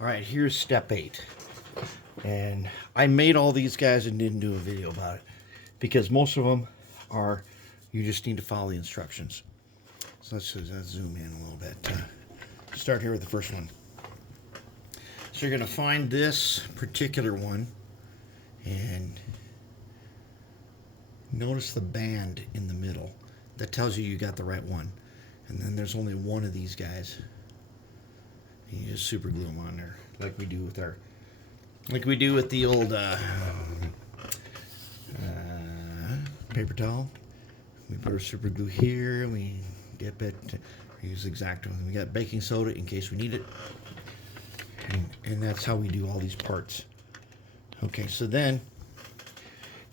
All right, here's step 8. And I made all these guys and didn't do a video about it because most of them are, you just need to follow the instructions. So let's zoom in a little bit. Start here with the first one. So you're going to find this particular one and notice the band in the middle. That tells you got the right one. And then there's only one of these guys. And you just super glue them on there like we do with the old paper towel. We put our super glue here, we dip it, use the exact one. We got baking soda in case we need it. And that's how we do all these parts. Okay, so then,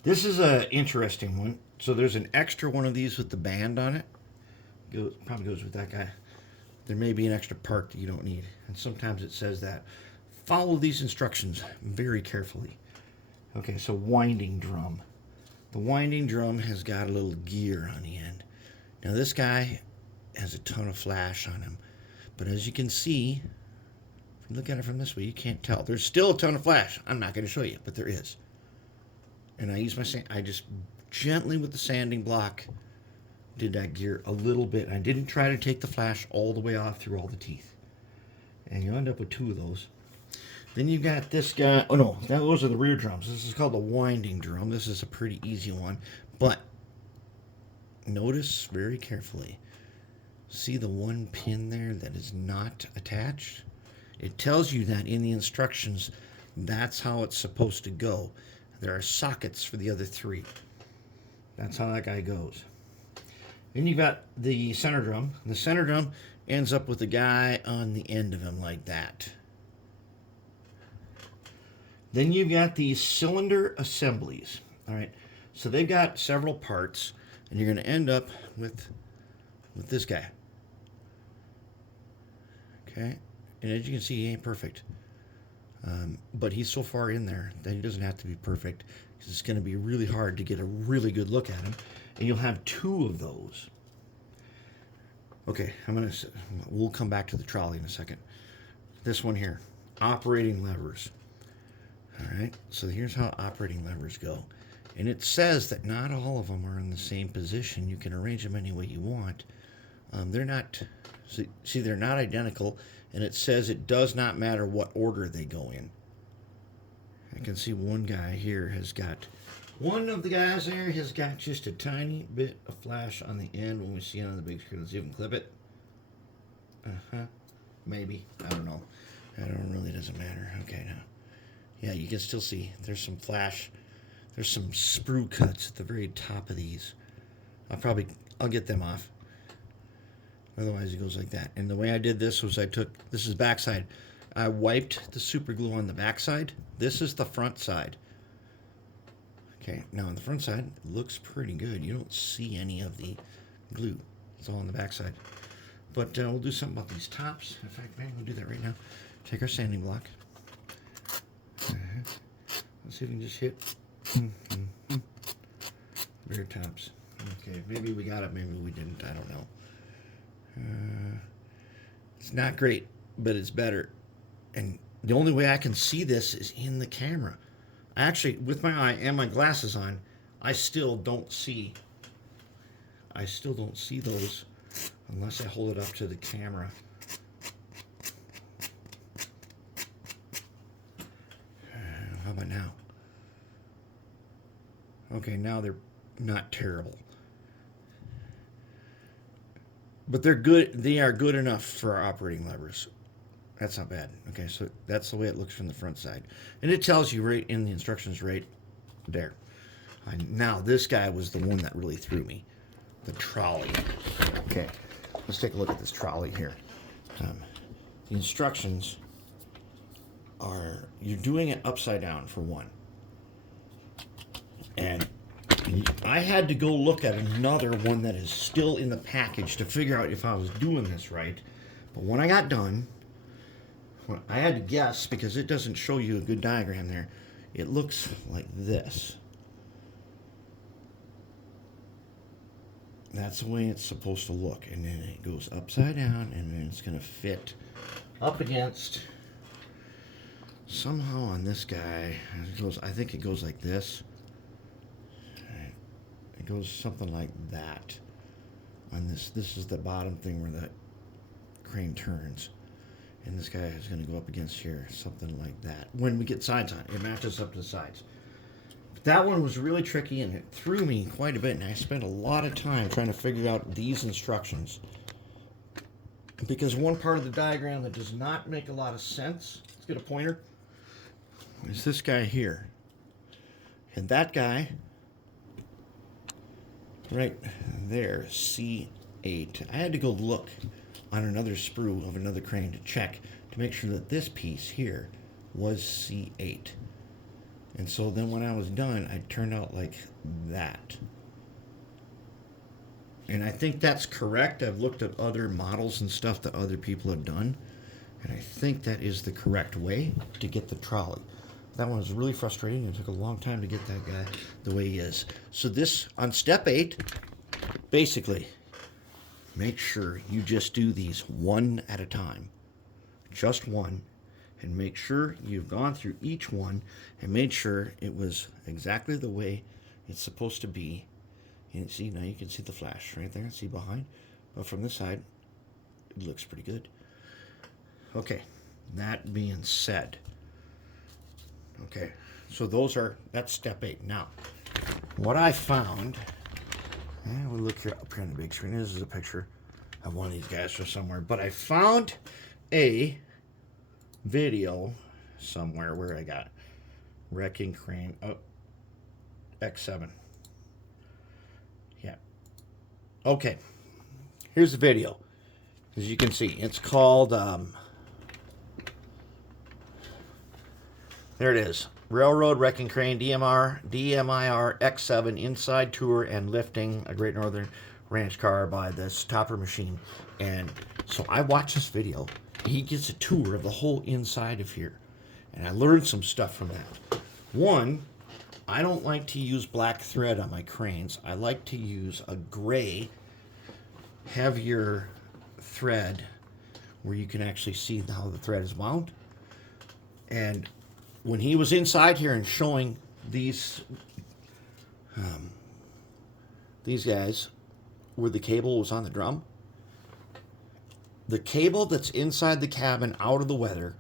this is a interesting one. So there's an extra one of these with the band on it. Probably goes with that guy. There may be an extra part that you don't need. And sometimes it says that. Follow these instructions very carefully. Okay, so winding drum. The winding drum has got a little gear on the end. Now this guy has a ton of flash on him. But as you can see, if you look at it from this way, you can't tell. There's still a ton of flash. I'm not going to show you, but there is. And I use I just gently with the sanding block did that gear a little bit. I didn't try to take the flash all the way off through all the teeth. And you end up with 2 of those. Then you got this guy. Oh no, those are the rear drums. This is called the winding drum. This is a pretty easy one. But notice very carefully. See the one pin there that is not attached? It tells you that in the instructions, that's how it's supposed to go. There are sockets for the other 3. That's how that guy goes. Then you got the center drum. The center drum ends up with the guy on the end of him like that. Then you've got these cylinder assemblies. All right, so they've got several parts, and you're going to end up with this guy. Okay, and as you can see, he ain't perfect. But he's so far in there that he doesn't have to be perfect because it's going to be really hard to get a really good look at him. And you'll have 2 of those. Okay, we'll come back to the trolley in a second. This one here, operating levers. All right, so here's how operating levers go. And it says that not all of them are in the same position. You can arrange them any way you want. They're not, see, they're not identical. And it says it does not matter what order they go in. I can see one guy here has got, one of the guys there has got just a tiny bit of flash on the end when we see it on the big screen. Let's see if we can clip it. Maybe. I don't know. Really doesn't matter. Okay, now. Yeah, you can still see there's some flash. There's some sprue cuts at the very top of these. I'll get them off. Otherwise it goes like that. And the way I did this was this is backside. I wiped the super glue on the backside. This is the front side. Okay, now on the front side, it looks pretty good. You don't see any of the glue. It's all on the backside. But we'll do something about these tops. In fact, maybe we'll do that right now. Take our sanding block. Let's see if we can just hit rear tops. Okay, maybe we got it, maybe we didn't. I don't know. It's not great, but it's better. And the only way I can see this is in the camera. I actually, with my eye and my glasses on, I still don't see those unless I hold it up to the camera. How about now? Okay, now they're not terrible. But they're good. They are good enough for our operating levers. That's not bad. Okay, so that's the way it looks from the front side. And it tells you right in the instructions right there. Now, this guy was the one that really threw me. The trolley. Okay, let's take a look at this trolley here. The instructions are, you're doing it upside down for one. And I had to go look at another one that is still in the package to figure out if I was doing this right. But when I got done, I had to guess because it doesn't show you a good diagram there. It looks like this. That's the way it's supposed to look. And then it goes upside down and then it's going to fit up against somehow on this guy, it goes, I think it goes like this. It goes something like that. On this is the bottom thing where the crane turns. And this guy is going to go up against here, something like that. When we get sides on it, it matches up to the sides. But that one was really tricky, and it threw me quite a bit, and I spent a lot of time trying to figure out these instructions. Because one part of the diagram that does not make a lot of sense, let's get a pointer, is this guy here. And that guy, right there, C8. I had to go look on another sprue of another crane to check to make sure that this piece here was C8. And so then when I was done, I turned out like that. And I think that's correct. I've looked at other models and stuff that other people have done, and I think that is the correct way to get the trolley. That one was really frustrating. It took a long time to get that guy the way he is. So this, on step 8, basically, make sure you just do these one at a time. Just one. And make sure you've gone through each one and made sure it was exactly the way it's supposed to be. And see, now you can see the flash right there. See behind? But from this side, it looks pretty good. Okay, that being said, okay, so that's step 8. Now, what I found, and we'll look here up here on the big screen. This is a picture of one of these guys from somewhere, but I found a video somewhere where I got wrecking crane, X7. Yeah. Okay, here's the video. As you can see, it's called, there it is. Railroad Wrecking Crane DMIR X7 Inside Tour and Lifting a Great Northern Ranch Car by this Topper Machine. And so I watched this video. He gets a tour of the whole inside of here. And I learned some stuff from that. One, I don't like to use black thread on my cranes. I like to use a gray, heavier thread where you can actually see how the thread is wound. And when he was inside here and showing these guys where the cable was on the drum, the cable that's inside the cabin out of the weather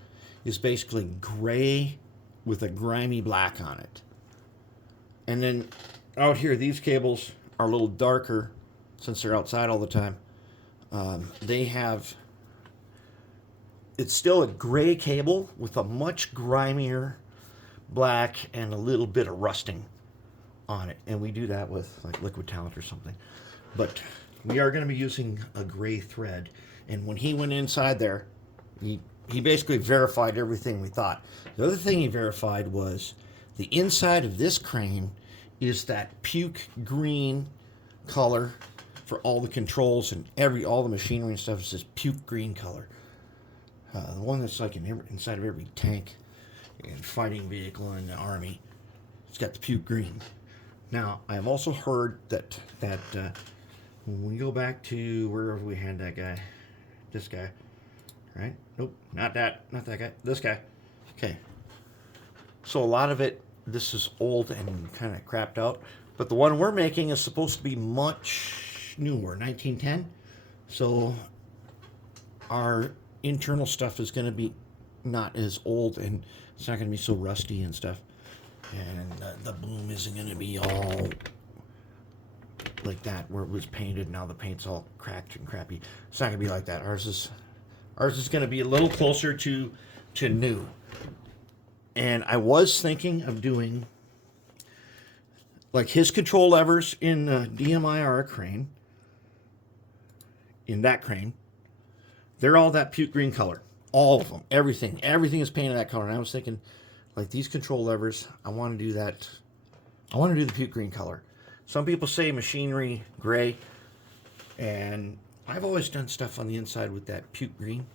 is basically gray with a grimy black on it. And then out here, these cables are a little darker since they're outside all the time. It's still a gray cable with a much grimier black and a little bit of rusting on it. And we do that with like liquid talent or something. But we are going to be using a gray thread. And when he went inside there, he basically verified everything we thought. The other thing he verified was the inside of this crane is that puke green color for all the controls and all the machinery and stuff is this puke green color. The one that's like inside of every tank and fighting vehicle in the Army, it's got the puke green. Now, I've also heard that when we go back to wherever we had that guy, this guy, right? Nope, not that guy, this guy. Okay. So a lot of it, this is old and kind of crapped out, but the one we're making is supposed to be much newer, 1910. So our internal stuff is going to be not as old, and it's not going to be so rusty and stuff. And the boom isn't going to be all like that where it was painted. Now the paint's all cracked and crappy. It's not going to be like that. Ours is going to be a little closer to new. And I was thinking of doing like his control levers in the DMIR crane. In that crane, they're all that puke green color. All of them. Everything is painted that color. And I was thinking, like these control levers, I want to do that. I want to do the puke green color. Some people say machinery gray. And I've always done stuff on the inside with that puke green.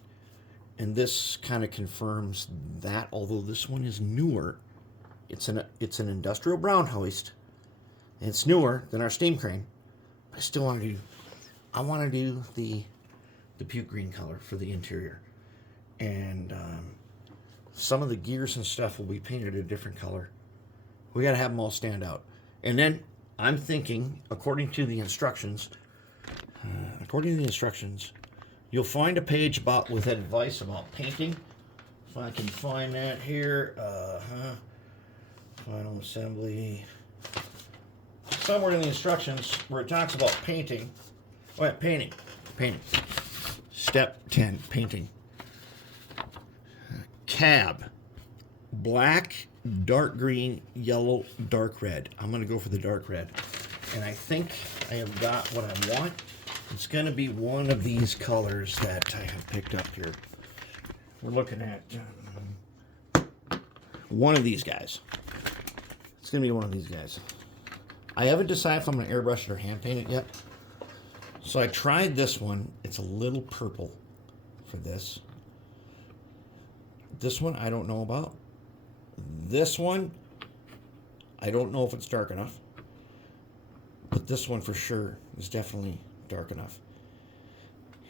And this kind of confirms that, although this one is newer. It's an industrial brown hoist. And it's newer than our steam crane. I still want to do, I want to do the puke green color for the interior. And some of the gears and stuff will be painted a different color. We got to have them all stand out. And then I'm thinking, according to the instructions, you'll find a page with advice about painting. If I can find that here, final assembly. Somewhere in the instructions where it talks about painting. Oh yeah, painting. Step 10, painting. Cab. Black, dark green, yellow, dark red. I'm going to go for the dark red. And I think I have got what I want. It's going to be one of these colors that I have picked up here. We're looking at one of these guys. It's going to be one of these guys. I haven't decided if I'm going to airbrush it or hand paint it yet. So I tried this one. It's a little purple for this. This one I don't know about. This one, I don't know if it's dark enough. But this one for sure is definitely dark enough.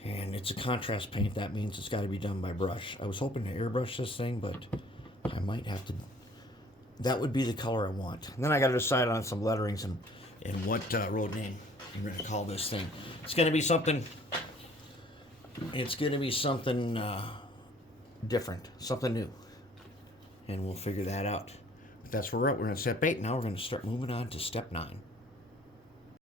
And it's a contrast paint. That means it's got to be done by brush. I was hoping to airbrush this thing, but I might have to. That would be the color I want. And then I got to decide on some letterings and what road name I'm going to call this thing. It's going to be something. It's going to be something different, something new, and we'll figure that out. But that's where we're at. We're on step 8. Now we're going to start moving on to step 9.